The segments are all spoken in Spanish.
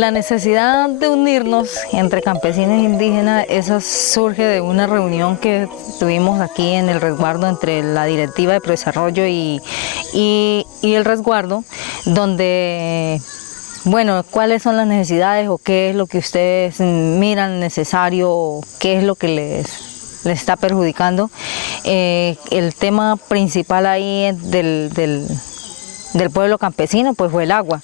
La necesidad de unirnos entre campesinos e indígenas, eso surge de una reunión que tuvimos aquí en el resguardo entre la Directiva de Prodesarrollo y el resguardo, donde, bueno, cuáles son las necesidades o qué es lo que ustedes miran necesario, o qué es lo que les está perjudicando. El tema principal ahí del pueblo campesino pues fue el agua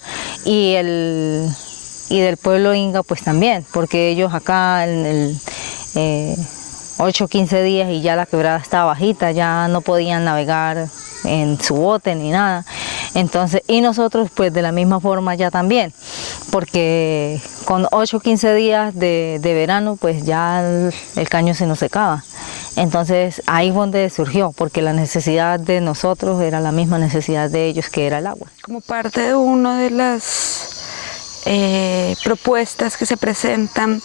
y del pueblo inga pues también, porque ellos acá en el 8 o 15 días y ya la quebrada estaba bajita, ya no podían navegar en su bote ni nada. Entonces, y nosotros pues de la misma forma ya también, porque con 8 o 15 días de verano pues ya el caño se nos secaba. Entonces ahí es donde surgió, porque la necesidad de nosotros era la misma necesidad de ellos, que era el agua. Como parte de una de las propuestas que se presentan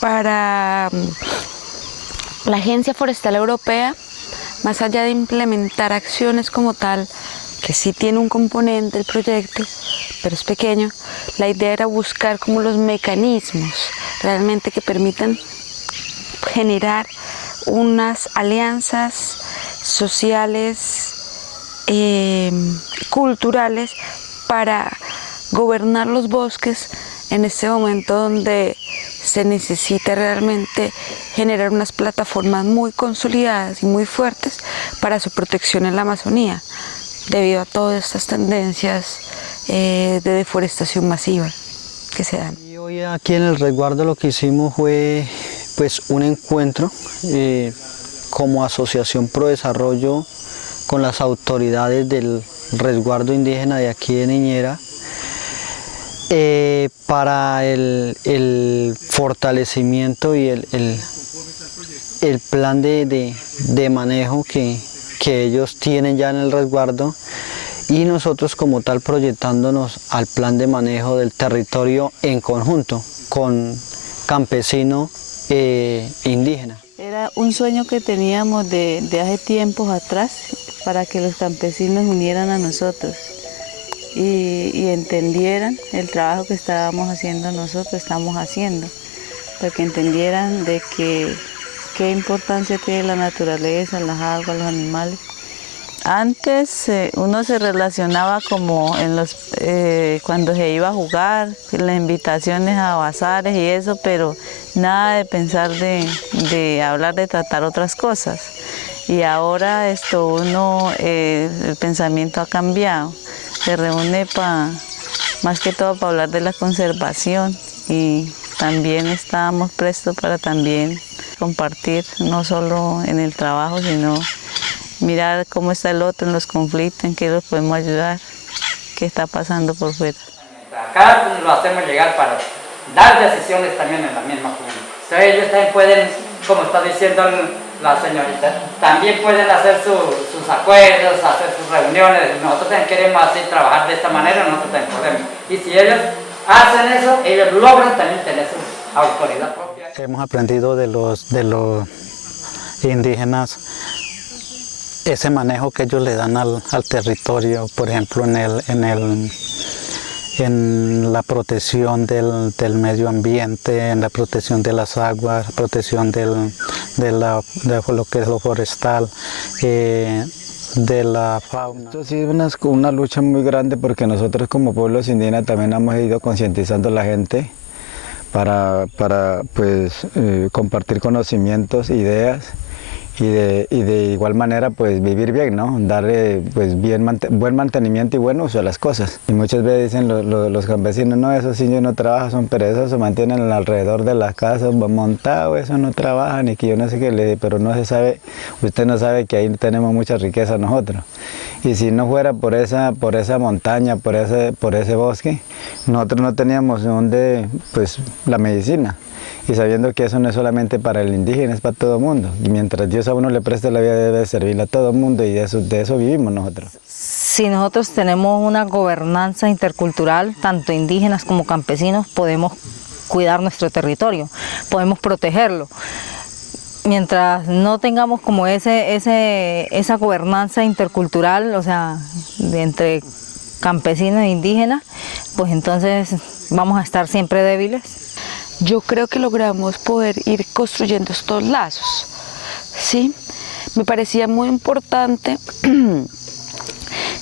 para la Agencia Forestal Europea, más allá de implementar acciones como tal, que sí tiene un componente el proyecto, pero es pequeño, la idea era buscar como los mecanismos realmente que permitan generar unas alianzas sociales, culturales, para gobernar los bosques en este momento donde se necesita realmente generar unas plataformas muy consolidadas y muy fuertes para su protección en la Amazonía, debido a todas estas tendencias de deforestación masiva que se dan. Y hoy aquí en el resguardo lo que hicimos fue pues un encuentro como Asociación Prodesarrollo con las autoridades del resguardo indígena de aquí de Niñera, para el fortalecimiento y el plan de manejo que ellos tienen ya en el resguardo, y nosotros como tal proyectándonos al plan de manejo del territorio en conjunto con campesino e indígena. Era un sueño que teníamos de hace tiempos atrás, para que los campesinos unieran a nosotros y entendieran el trabajo que estábamos haciendo nosotros, estamos haciendo, para que entendieran de qué importancia tiene la naturaleza, las aguas, los animales. Antes uno se relacionaba como cuando se iba a jugar, las invitaciones a bazares y eso, pero nada de pensar de hablar, de tratar otras cosas. Y ahora el pensamiento ha cambiado, se reúne más que todo para hablar de la conservación, y también estábamos prestos para también compartir, no solo en el trabajo, sino mirar cómo está el otro en los conflictos, en qué los podemos ayudar, qué está pasando por fuera. Acá lo hacemos llegar para dar decisiones también en la misma comunidad. Entonces ellos también pueden, como está diciendo la señorita, también pueden hacer sus acuerdos, hacer sus reuniones. Nosotros también queremos así trabajar de esta manera, nosotros también podemos. Y si ellos hacen eso, ellos logran también tener su autoridad propia. Hemos aprendido de los indígenas ese manejo que ellos le dan al territorio, por ejemplo en la protección del medio ambiente, en la protección de las aguas, protección de lo que es lo forestal, de la fauna. Esto sí es una lucha muy grande, porque nosotros como pueblos indígenas también hemos ido concientizando a la gente para compartir conocimientos, ideas, y de igual manera pues vivir bien, ¿no? Darle pues buen mantenimiento y buen uso a las cosas. Y muchas veces dicen los campesinos, no, esos indios no trabajan, son perezosos, se mantienen alrededor de las casas montados, eso no trabajan, y que yo no sé qué, pero no se sabe, usted no sabe que ahí tenemos mucha riqueza nosotros. Y si no fuera por esa montaña, por ese bosque, nosotros no teníamos donde, pues, la medicina. Y sabiendo que eso no es solamente para el indígena, es para todo el mundo. Y mientras Dios a uno le preste la vida, debe servirle a todo el mundo, y de eso vivimos nosotros. Si nosotros tenemos una gobernanza intercultural, tanto indígenas como campesinos, podemos cuidar nuestro territorio, podemos protegerlo. Mientras no tengamos como esa gobernanza intercultural, o sea, entre campesinos e indígenas, pues entonces vamos a estar siempre débiles. Yo creo que logramos poder ir construyendo estos lazos, ¿sí? Me parecía muy importante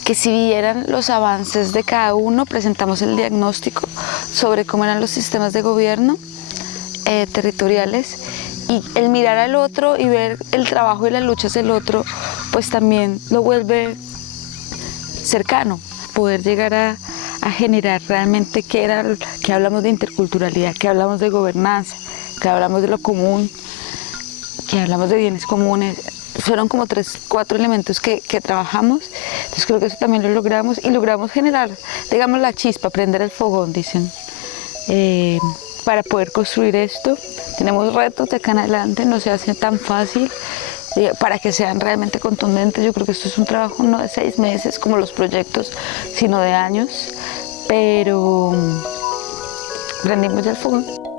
que si vieran los avances de cada uno, presentamos el diagnóstico sobre cómo eran los sistemas de gobierno territoriales, y el mirar al otro y ver el trabajo y las luchas del otro, pues también lo vuelve cercano, poder llegar a generar realmente que hablamos de interculturalidad, que hablamos de gobernanza, que hablamos de lo común, que hablamos de bienes comunes. Fueron como 3, 4 elementos que trabajamos, entonces creo que eso también lo logramos, y logramos generar, digamos, la chispa, prender el fogón, dicen, para poder construir esto. Tenemos retos de acá en adelante, no se hace tan fácil, para que sean realmente contundentes. Yo creo que esto es un trabajo no de 6 meses como los proyectos, sino de años, pero prendimos ya el fogón.